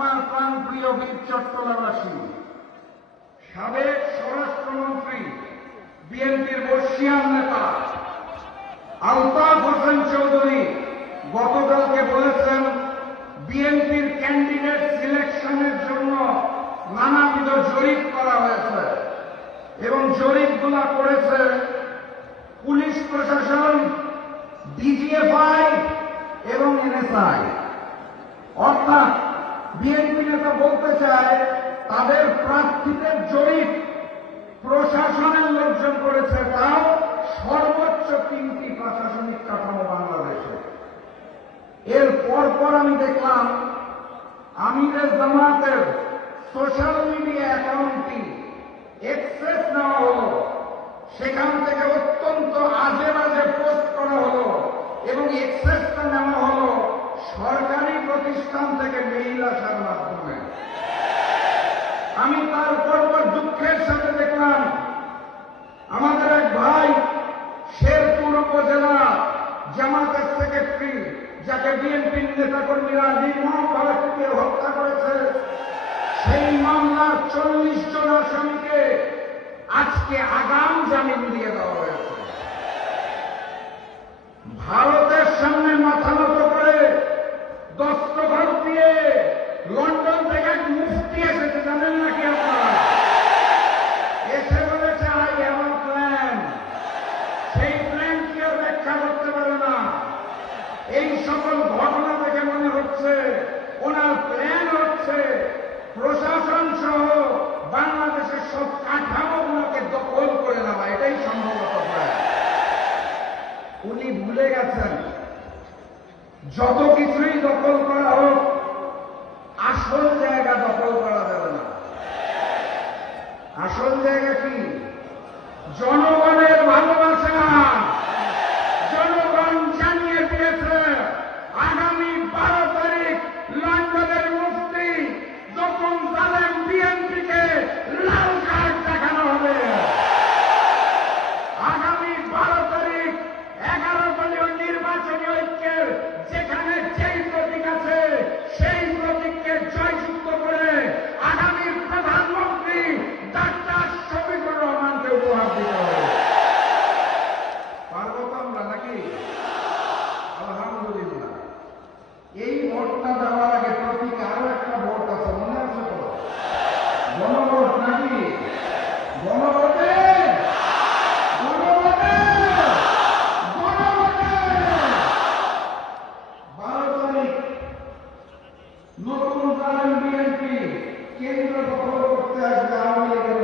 আমার প্রাণপ্রিয় বীর চট্টলাবাসী, সাবেক স্বরাষ্ট্রমন্ত্রী বিএনপির বর্ষিয়ান নেতা আলতাফ হোসেন চৌধুরী গতকালকে বলেছেন বিএনপির ক্যান্ডিডেট সিলেকশনের জন্য নানাবিধ জরিপ করা হয়েছে এবং জরিপগুলা করেছে পুলিশ প্রশাসন, ডিজিএফআই এবং এনএসআই। অর্থাৎ বিএনপি নেতা বলতে চায় তাদের প্রার্থীদের জরিপ প্রশাসনের লোকজন করেছে, তাও সর্বোচ্চ 3টি প্রশাসনিক কাঠামো বাংলাদেশে। এর পরপর আমি দেখলাম আমিরে জামাতের সোশ্যাল মিডিয়া অ্যাকাউন্টটি অ্যাক্সেস নেওয়া হলো, সেখান থেকে অত্যন্ত আজে বাজে পোস্ট করা হলো এবং অ্যাক্সেসটা নেওয়া হলো সরকারি প্রতিষ্ঠান থেকে মেইল আসার মাধ্যমে। আমি তার পরপর দুঃখের সাথে দেখলাম আমাদের এক ভাই শেরপুর উপজেলা জামাতের সেক্রেটারি, যাকে বিএনপির নেতাকর্মীরা নির্মমভাবে কুপিয়ে হত্যা করেছে, সেই মামলার 40 জন আসামিকে আজকে আগাম জামিন দিয়ে দেওয়া হয়েছে। ভারতের সামনে মাথা নত করে দস্তখত দিয়ে লন্ডন থেকে এক মুফতি এসেছে, জানেন নাকি আপনারা? এসে বলেছে আই হ্যাভ আ প্ল্যান। সেই প্ল্যান কেউ ব্যাখ্যা করতে পারে না। এই সকল ঘটনা দেখে মনে হচ্ছে ওনার প্ল্যান হচ্ছে প্রশাসন সহ বাংলাদেশের সব কাঠামোগুলোকে দখল করে নেওয়া, এটাই সম্ভবত প্ল্যান। উনি ভুলে গেছেন যত কিছুই দখল করা হোক, আসল জায়গা দখল করা যাবে না। আসল জায়গা কি? জনগণের ভালোবাসা। জনগণ জানিয়ে দিয়েছে আগামী 12 তারিখ লন্ডনের মুফতি যখন জালেম বিএনপিকে লাল কার্ড দেখানো হবে। আগামী 12 তারিখ 11 দলীয় নির্বাচনী ঐক্যের যেখানে যেই প্রতীক আছে সেই প্রতীককে জয়যুক্ত করে আগামীর প্রধানমন্ত্রী ডাক্তার শফিকুর রহমানকে উপহার দিতে হবে। পারবো তো আমরা নাকি? আলহামদুলিল্লাহ। এই ভোটটা দেওয়ার আগে প্রতীকে আরো একটা ভোট আছে, মনে আছে তো? গণভোট নাকি? গণভোটে গণভোটে গণভোটে 12 তারিখ নতুন জালেম বিএনপি কেন্দ্র দখল করতে আসবে আওয়ামী লীগের